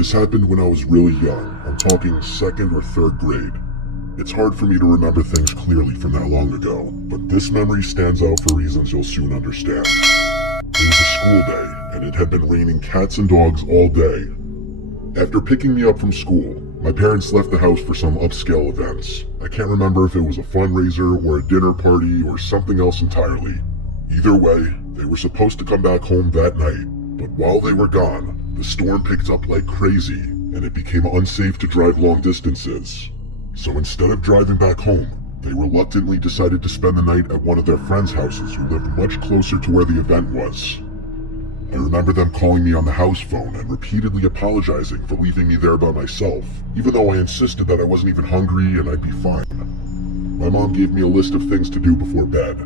This happened when I was really young. I'm talking second or third grade. It's hard for me to remember things clearly from that long ago, but this memory stands out for reasons you'll soon understand. It was a school day, and it had been raining cats and dogs all day. After picking me up from school, my parents left the house for some upscale events. I can't remember if it was a fundraiser or a dinner party or something else entirely. Either way, they were supposed to come back home that night, but while they were gone, the storm picked up like crazy, and it became unsafe to drive long distances. So instead of driving back home, they reluctantly decided to spend the night at one of their friends' houses who lived much closer to where the event was. I remember them calling me on the house phone and repeatedly apologizing for leaving me there by myself, even though I insisted that I wasn't even hungry and I'd be fine. My mom gave me a list of things to do before bed.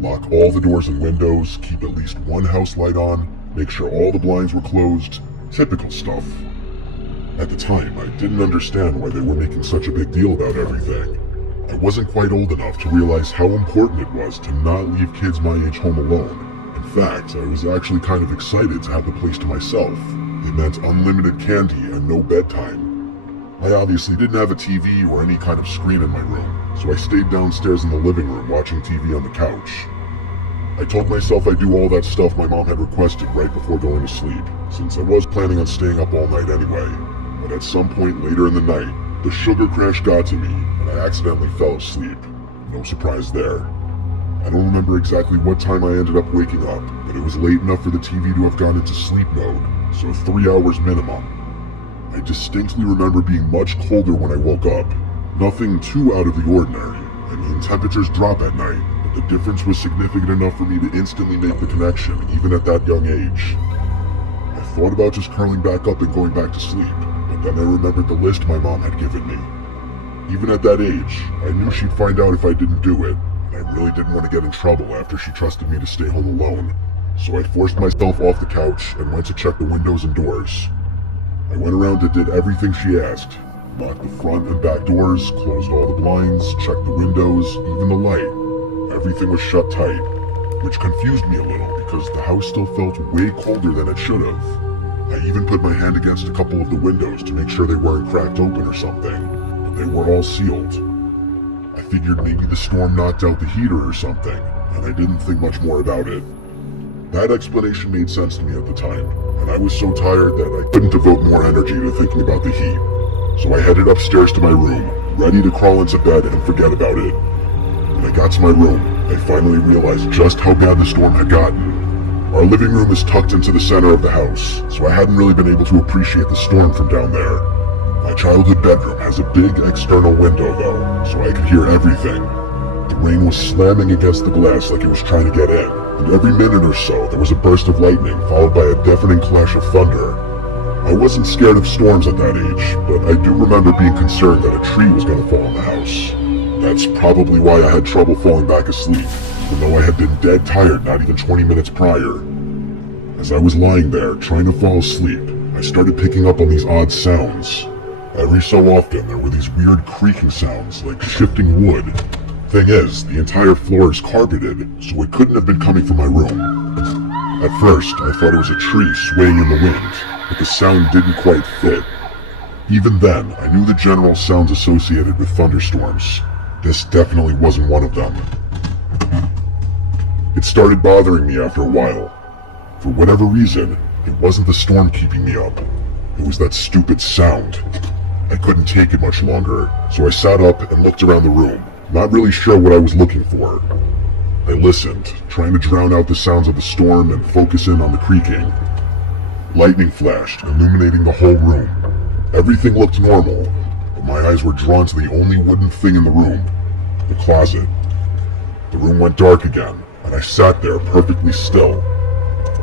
Lock all the doors and windows, keep at least one house light on, make sure all the blinds were closed, typical stuff. At the time, I didn't understand why they were making such a big deal about everything. I wasn't quite old enough to realize how important it was to not leave kids my age home alone. In fact, I was actually kind of excited to have the place to myself. It meant unlimited candy and no bedtime. I obviously didn't have a TV or any kind of screen in my room, so I stayed downstairs in the living room watching TV on the couch. I told myself I'd do all that stuff my mom had requested right before going to sleep, since I was planning on staying up all night anyway. But at some point later in the night, the sugar crash got to me, and I accidentally fell asleep. No surprise there. I don't remember exactly what time I ended up waking up, but it was late enough for the TV to have gone into sleep mode, so 3 hours minimum. I distinctly remember being much colder when I woke up. Nothing too out of the ordinary. I mean, temperatures drop at night, but the difference was significant enough for me to instantly make the connection, even at that young age. I thought about just curling back up and going back to sleep, but then I remembered the list my mom had given me. Even at that age, I knew she'd find out if I didn't do it, and I really didn't want to get in trouble after she trusted me to stay home alone, so I forced myself off the couch and went to check the windows and doors. I went around and did everything she asked. Locked the front and back doors, closed all the blinds, checked the windows, even the light. Everything was shut tight, which confused me a little because the house still felt way colder than it should have. I even put my hand against a couple of the windows to make sure they weren't cracked open or something, but they were all sealed. I figured maybe the storm knocked out the heater or something, and I didn't think much more about it. That explanation made sense to me at the time, and I was so tired that I couldn't devote more energy to thinking about the heat. So I headed upstairs to my room, ready to crawl into bed and forget about it. When I got to my room, I finally realized just how bad the storm had gotten. Our living room is tucked into the center of the house, so I hadn't really been able to appreciate the storm from down there. My childhood bedroom has a big external window though, so I could hear everything. The rain was slamming against the glass like it was trying to get in, and every minute or so there was a burst of lightning followed by a deafening clash of thunder. I wasn't scared of storms at that age, but I do remember being concerned that a tree was going to fall on the house. That's probably why I had trouble falling back asleep, even though I had been dead tired not even 20 minutes prior. As I was lying there, trying to fall asleep, I started picking up on these odd sounds. Every so often, there were these weird creaking sounds, like shifting wood. Thing is, the entire floor is carpeted, so it couldn't have been coming from my room. At first, I thought it was a tree swaying in the wind, but the sound didn't quite fit. Even then, I knew the general sounds associated with thunderstorms. This definitely wasn't one of them. It started bothering me after a while. For whatever reason, it wasn't the storm keeping me up. It was that stupid sound. I couldn't take it much longer, so I sat up and looked around the room, not really sure what I was looking for. I listened, trying to drown out the sounds of the storm and focus in on the creaking. Lightning flashed, illuminating the whole room. Everything looked normal, but my eyes were drawn to the only wooden thing in the room, the closet. The room went dark again, and I sat there perfectly still.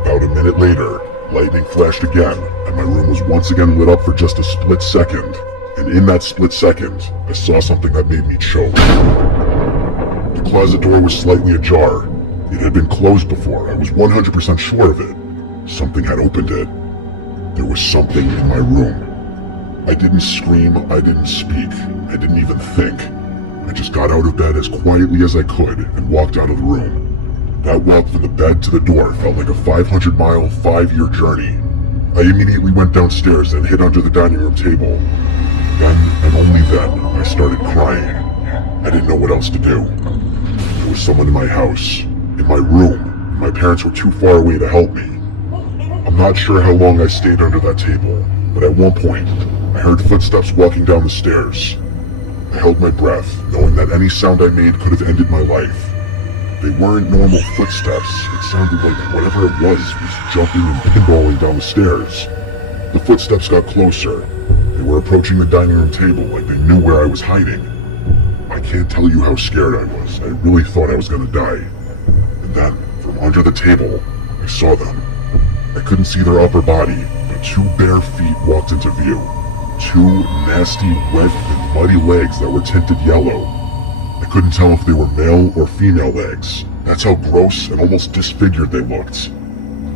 About a minute later, lightning flashed again, and my room was once again lit up for just a split second. And in that split second, I saw something that made me choke. The closet door was slightly ajar. It had been closed before, I was 100% sure of it. Something had opened it. There was something in my room. I didn't scream, I didn't speak, I didn't even think. I just got out of bed as quietly as I could and walked out of the room. That walk from the bed to the door felt like a 500-mile, 5-year journey. I immediately went downstairs and hid under the dining room table. Then, and only then, I started crying. I didn't know what else to do. There was someone in my house, in my room, and my parents were too far away to help me. I'm not sure how long I stayed under that table, but at one point, I heard footsteps walking down the stairs. I held my breath, knowing that any sound I made could have ended my life. They weren't normal footsteps. It sounded like whatever it was jumping and pinballing down the stairs. The footsteps got closer. They were approaching the dining room table like they knew where I was hiding. I can't tell you how scared I was. I really thought I was gonna die. And then, from under the table, I saw them. I couldn't see their upper body, but two bare feet walked into view. Two nasty, wet, and muddy legs that were tinted yellow. I couldn't tell if they were male or female legs. That's how gross and almost disfigured they looked.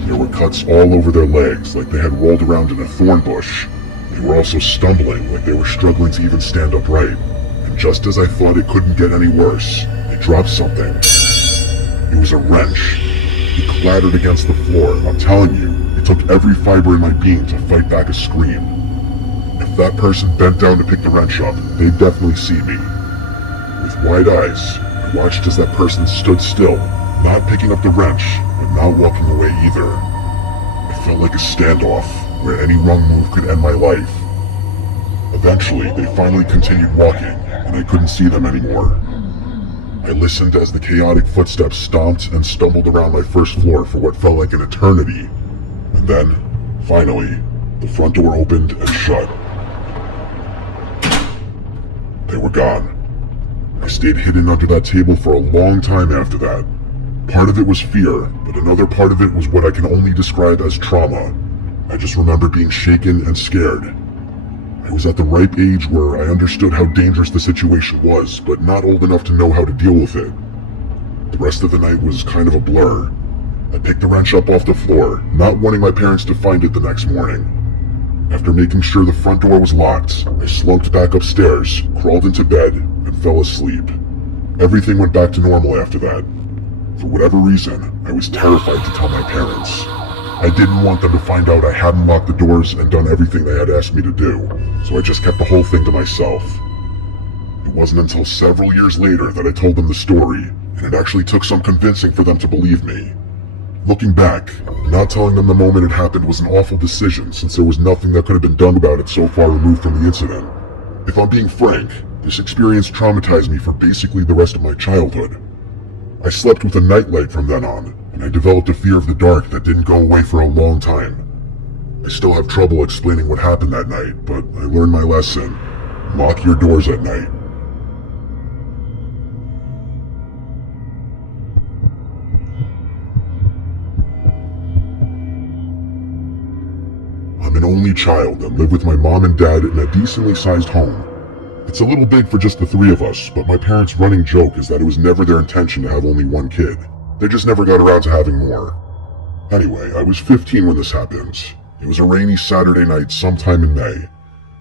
There were cuts all over their legs, like they had rolled around in a thorn bush. They were also stumbling, like they were struggling to even stand upright. And just as I thought it couldn't get any worse, they dropped something. It was a wrench. It clattered against the floor, and I'm telling you, it took every fiber in my being to fight back a scream. If that person bent down to pick the wrench up, they'd definitely see me. With wide eyes, I watched as that person stood still, not picking up the wrench, but not walking away either. It felt like a standoff, where any wrong move could end my life. Eventually, they finally continued walking, and I couldn't see them anymore. I listened as the chaotic footsteps stomped and stumbled around my first floor for what felt like an eternity. And then, finally, the front door opened and shut. They were gone. I stayed hidden under that table for a long time after that. Part of it was fear, but another part of it was what I can only describe as trauma. I just remember being shaken and scared. I was at the ripe age where I understood how dangerous the situation was, but not old enough to know how to deal with it. The rest of the night was kind of a blur. I picked the wrench up off the floor, not wanting my parents to find it the next morning. After making sure the front door was locked, I slumped back upstairs, crawled into bed, and fell asleep. Everything went back to normal after that. For whatever reason, I was terrified to tell my parents. I didn't want them to find out I hadn't locked the doors and done everything they had asked me to do, so I just kept the whole thing to myself. It wasn't until several years later that I told them the story, and it actually took some convincing for them to believe me. Looking back, not telling them the moment it happened was an awful decision since there was nothing that could have been done about it so far removed from the incident. If I'm being frank, this experience traumatized me for basically the rest of my childhood. I slept with a nightlight from then on, and I developed a fear of the dark that didn't go away for a long time. I still have trouble explaining what happened that night, but I learned my lesson. Lock your doors at night. I'm an only child and live with my mom and dad in a decently sized home. It's a little big for just the three of us, but my parents' running joke is that it was never their intention to have only one kid. They just never got around to having more. Anyway, I was 15 when this happened. It was a rainy Saturday night sometime in May.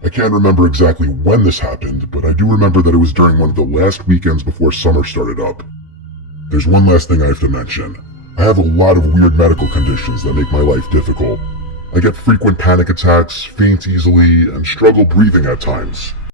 I can't remember exactly when this happened, but I do remember that it was during one of the last weekends before summer started up. There's one last thing I have to mention. I have a lot of weird medical conditions that make my life difficult. I get frequent panic attacks, faint easily, and struggle breathing at times.